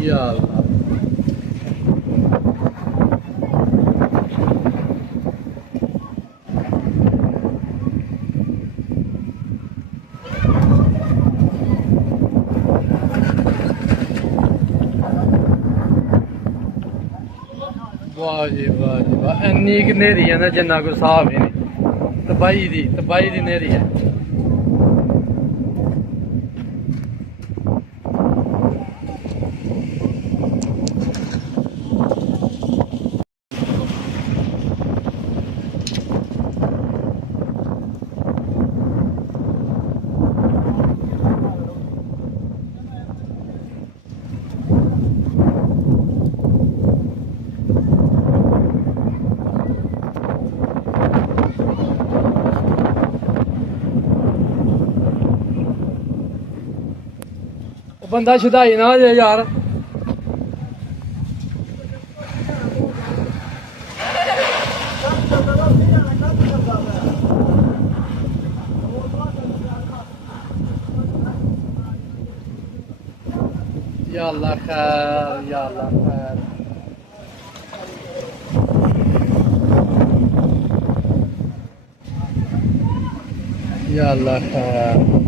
Ya Allah. वाह जी वाह जी वाह इन्नी कि नेरी है ना जिन्ना कोई हिसाब ही नहीं तबाही दी नेरी है बंदा छुदाई ना हो जाए यार या अल्लाह खैर या अल्लाह खैर या अल्लाह खैर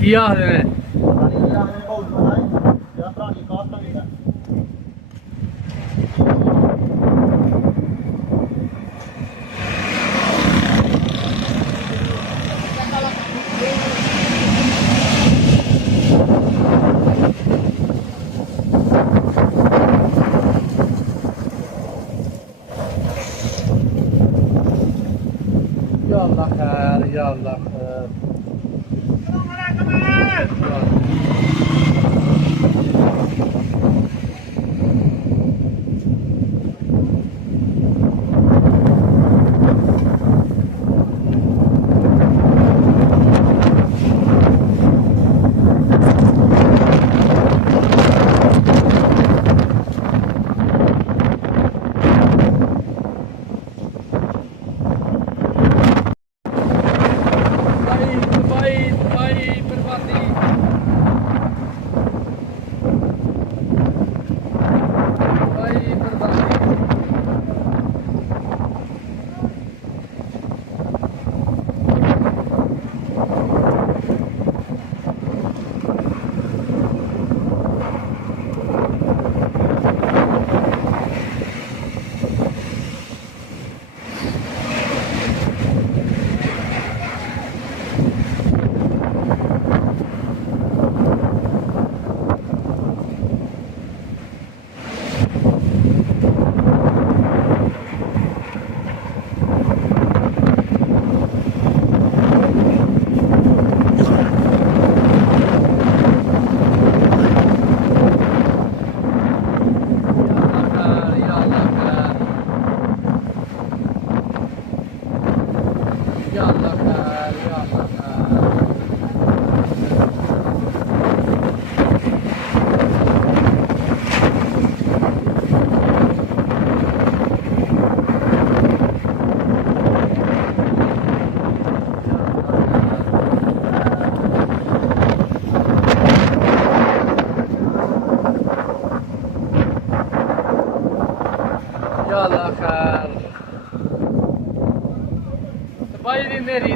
ਕੀ ਹਾਲ ਨੇ Ya Allah khair, ya Allah khair.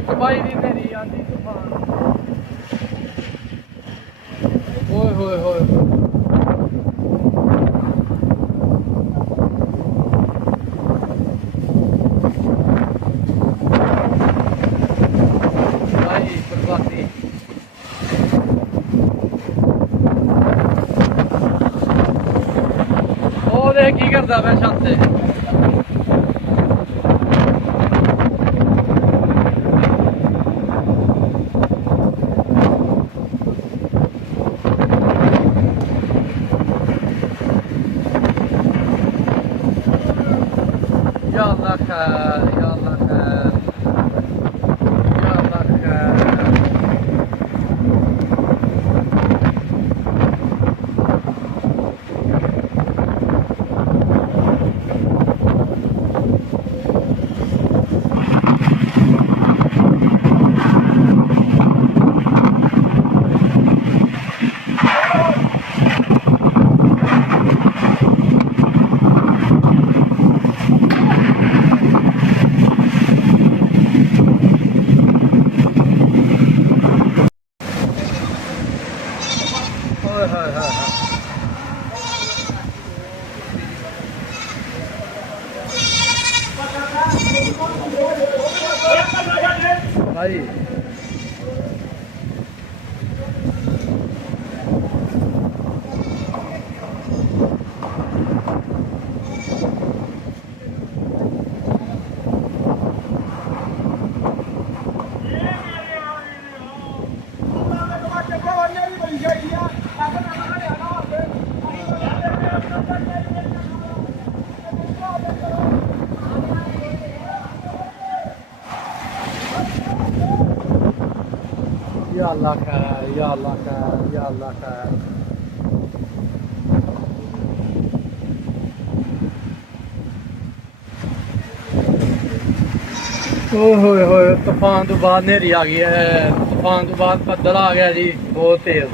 तबाही दी नेरी आंधी तूफान ओए होए होए भाई बर्बादी ओ देख की करदा मैं छत ते Ya Allah khair, ya Allah khair. भाई या अल्लाह खैर, या अल्लाह खैर, या अल्लाह खैर। ओए होए तूफान तो बाद नेरी आ गई है, तूफान तो बाद बदल आ गया जी बहुत तेज।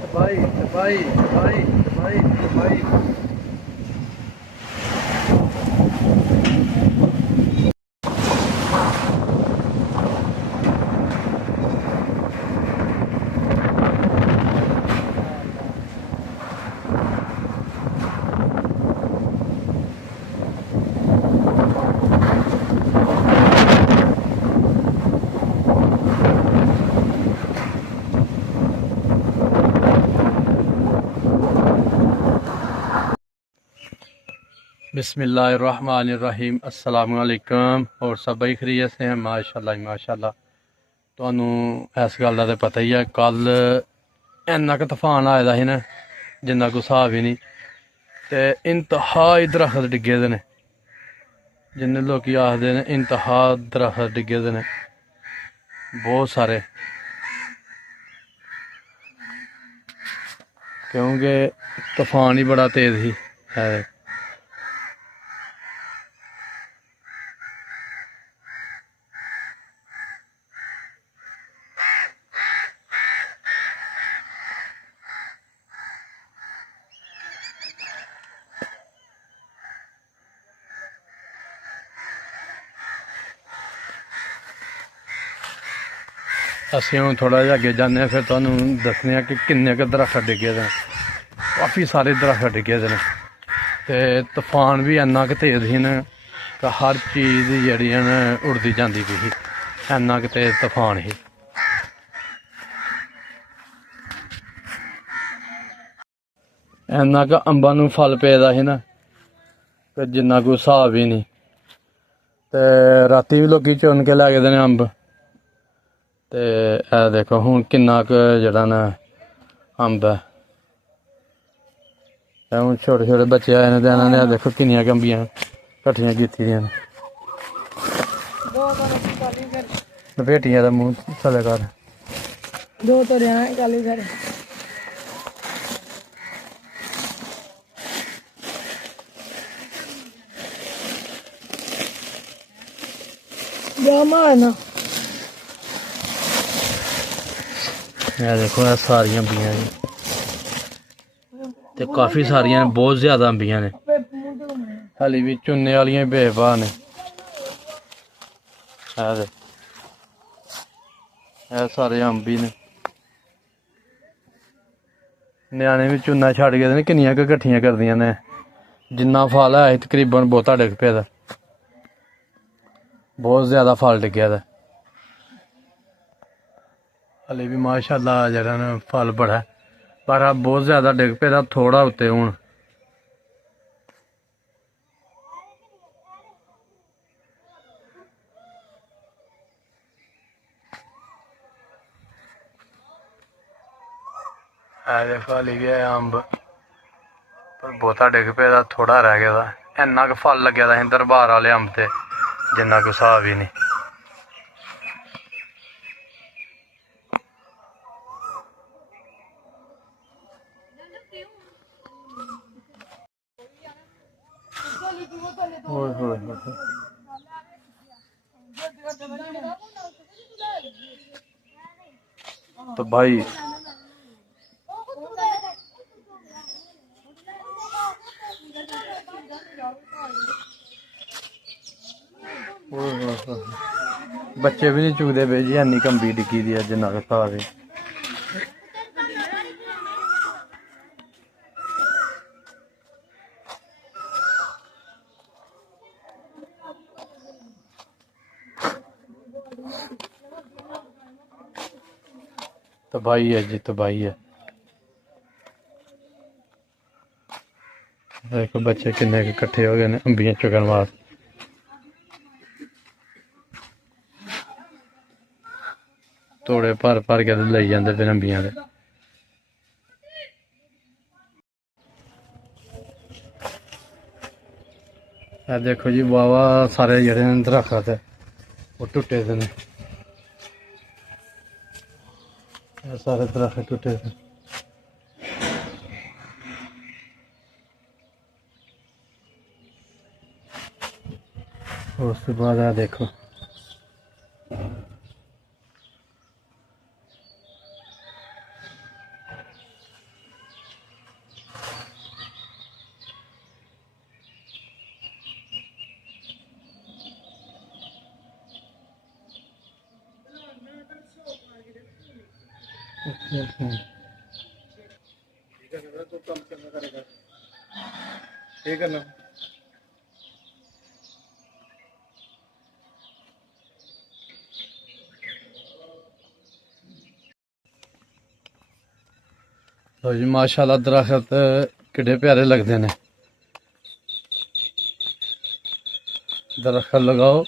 तबाही तबाही तबाही तबाही तबाही। बिस्मिल्लाहिर्रहमानिर्रहीम, अस्सलामुअलैकुम। और सब भाई खरीत से हैं? माशाल्लाह माशाल्लाह। तुहानू इस गल का तो पता ही है, कल इन्ना क तूफान आए दा ही ना जिन्ना कोई हिसाब ही नहीं। ते इंतहाई दरख्त डिगे दे ने, जिन्ने लोग आखदे ने इंतहा दरख्त डिगे दे ने बहुत सारे, क्योंकि तूफान ही बड़ा तेज ही है। ਅਸੀਂ ਹੁਣ थोड़ा ਜਿਹਾ ਅੱਗੇ ਜਾਂਦੇ ਹਾਂ, ਫਿਰ ਤੁਹਾਨੂੰ ਦੱਸਦੇ ਹਾਂ ਕਿ ਕਿੰਨੇ ਕੁ ਦਰਖਤ ਡਿੱਗੇ ਦੇ ਨੇ। ਕਾਫੀ ਸਾਰੇ ਦਰਖਤ ਡਿੱਗੇ ਦੇ ਨੇ ਤੇ ਤੂਫਾਨ ਵੀ ਇੰਨਾ ਕੁ ਤੇਜ਼ ਸੀ ਨਾ ਕਿ ਹਰ ਚੀਜ਼ ਜਿਹੜੀ ਹੈ ਨਾ ਉੜਦੀ ਜਾਂਦੀ ਪਈ ਸੀ, ਇੰਨਾ ਕੁ ਤੇਜ਼ ਤੂਫਾਨ ਸੀ। ਇੰਨਾ ਕੁ ਅੰਬਾਂ ਨੂੰ ਫਲ ਪਏਦਾ ਸੀ ਨਾ ਕਿ ਜਿੰਨਾ ਕੋਈ ਹਿਸਾਬ ਹੀ ਨਹੀਂ। ਤੇ ਰਾਤੀ ਵੀ ਲੋਕੀ ਚੁਣ ਕੇ ਲੈ ਗਏ ਦੇ ਨੇ ਅੰਬ। ਤੇ ਇਹ ਦੇਖੋ ਹੁਣ ਕਿੰਨਾ ਕੁ ਜਿਹੜਾ ਨਾ ਅੰਬ ਹੈ। ਇਹ ਹੁਣ ਛੋਟੇ ਛੋਟੇ ਬੱਚੇ ਆਏ ਨੇ ਤੇ ਇਹਨਾਂ ਨੇ ਦੇਖੋ ਕਿੰਨੀਆਂ ਕੰਬੀਆਂ ਇਕੱਠੀਆਂ ਕੀਤੀਆਂ ਨੇ। ਲਪੇਟੀਆਂ ਦਾ ਮੂੰਹ ਥੱਲੇ ਕਰ ਦੋ ਤੋਂ ਰਿਆ ਕਾਲੀ ਕਰ। ਮਾਰਨਾ ਇਹ ਦੇਖੋ ਇਹ ਸਾਰੀਆਂ ਅੰਬੀਆਂ ਜੀ, ਤੇ ਕਾਫੀ ਸਾਰੀਆਂ ਨੇ, ਬਹੁਤ ਜ਼ਿਆਦਾ ਅੰਬੀਆਂ ਨੇ। ਹਾਲੀ ਵੀ ਝੁੰਨੇ ਵਾਲੀਆਂ ਬੇਭਾ ਨੇ। ਇਹ ਸਾਰੇ ਅੰਬ ਹੀ ਨੇ। ਨਿਆਣੇ ਵੀ ਝੁੰਨਾ ਛੱਡ ਗਏ ਨੇ, ਕਿੰਨੀਆਂ ਕੁ ਇਕੱਠੀਆਂ ਕਰਦੀਆਂ ਨੇ। ਜਿੰਨਾ ਫਲ ਹੈ ਤਕਰੀਬਨ ਬਹੁਤਾ ਡਿੱਗ ਪਿਆ ਦਾ, ਬਹੁਤ ਜ਼ਿਆਦਾ ਫਲ ਡਿੱਗਿਆ ਦਾ। ਹਲੇ ਵੀ ਮਾਸ਼ਾਅੱਲਾ ਜਿਹੜਾ ਨਾ ਫਲ ਬੜਾ, ਪਰ ਆ ਬਹੁਤ ਜ਼ਿਆਦਾ ਡਿੱਗ ਪਿਆ ਦਾ, ਥੋੜਾ ਉੱਤੇ ਹੁਣ। देखो हली भी है अंब, पर बहुता डिग पे दा, थोड़ा रह गया था। इन्ना क फल लग्या दा ही दरबार वाले अंब ते जिन्ना कोई हिसाब ही नहीं। तो भाई बच्चे भी नहीं चुकते पे जी, इन्नी कंबी डिग्गी दी अज ना हिसाब है। तबाही है जी, तबाही है। देखो बच्चे किन्ने इकट्ठे हो गए ने अंबियां चुगन वास्ते। तोड़े भर भर के ले जाते फिर अंबियां दे। देखो जी वावा सारे जेह्ड़े न दरख्त वो टुटे दे ने, सारे दरख्त टुटे दे। उस बाद देखो लो जी माशाल्लाह दरख्त किड्डे प्यारे लगते हैं। दरख्त लगाओ,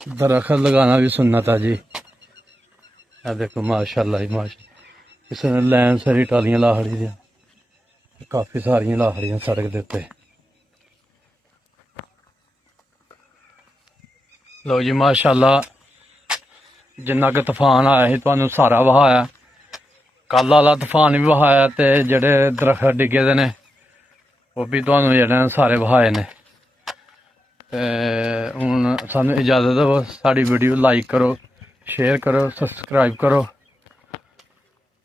दरख्त लगाना भी सुन्नत है जी। देखो माशाल्लाह ही माशाल्लाह, किसी ने लैन सारी टालियां ला खड़ी दियां, काफ़ी सारियां ला खड़ियां सड़क दे उत्ते। लो जी माशाल्लाह जिन्ना कि तूफान आया ही तुहानू सारा वहाया, कल आला तूफान भी वहाया ते जेह्ड़े दरख्त डिगे दे ने वो भी तुहानू जेह्ड़े सारे वहाए ने। ते हुण सानू इजाज़त दो, साड़ी वीडियो लाइक करो, शेयर करो, सबसक्राइब करो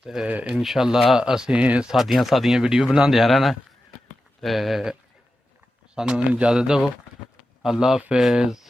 ते इंशाअल्लाह असीं सादियां सादियां वीडियो बनांदे रहना। ते सानू इजाज़त दो। अल्लाह हाफिज़।